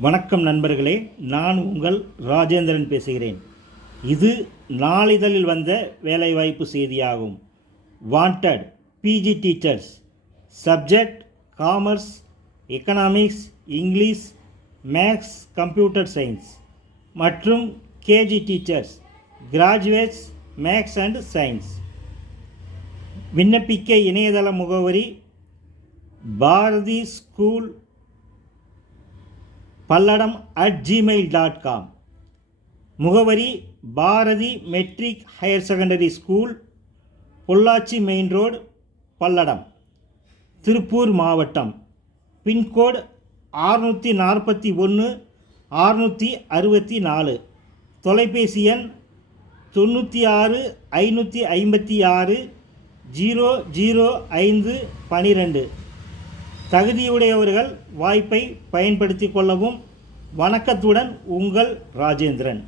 வணக்கம் நண்பர்களே, நான் உங்கள் ராஜேந்திரன் பேசுகிறேன். இது நாளிதழில் வந்த வேலைவாய்ப்பு செய்தியாகும். Wanted PG teachers, subject commerce, economics, English, maths, computer science மற்றும் KG teachers, graduates, maths and science. விண்ணப்பிக்க இணையதள முகவரி பாரதி ஸ்கூல் palladam@gmail.com. முகவரி Bharathi matric higher secondary school, Pollachi main road, Palladam, Tiruppur மாவட்டம். பின்கோடு 641 664. தொலைபேசி எண் 96 556 005 12. தகுதியுடையவர்கள் வாய்ப்பை பயன்படுத்திக் கொள்ளவும். வணக்கத்துடன் உங்கள் ராஜேந்திரன்.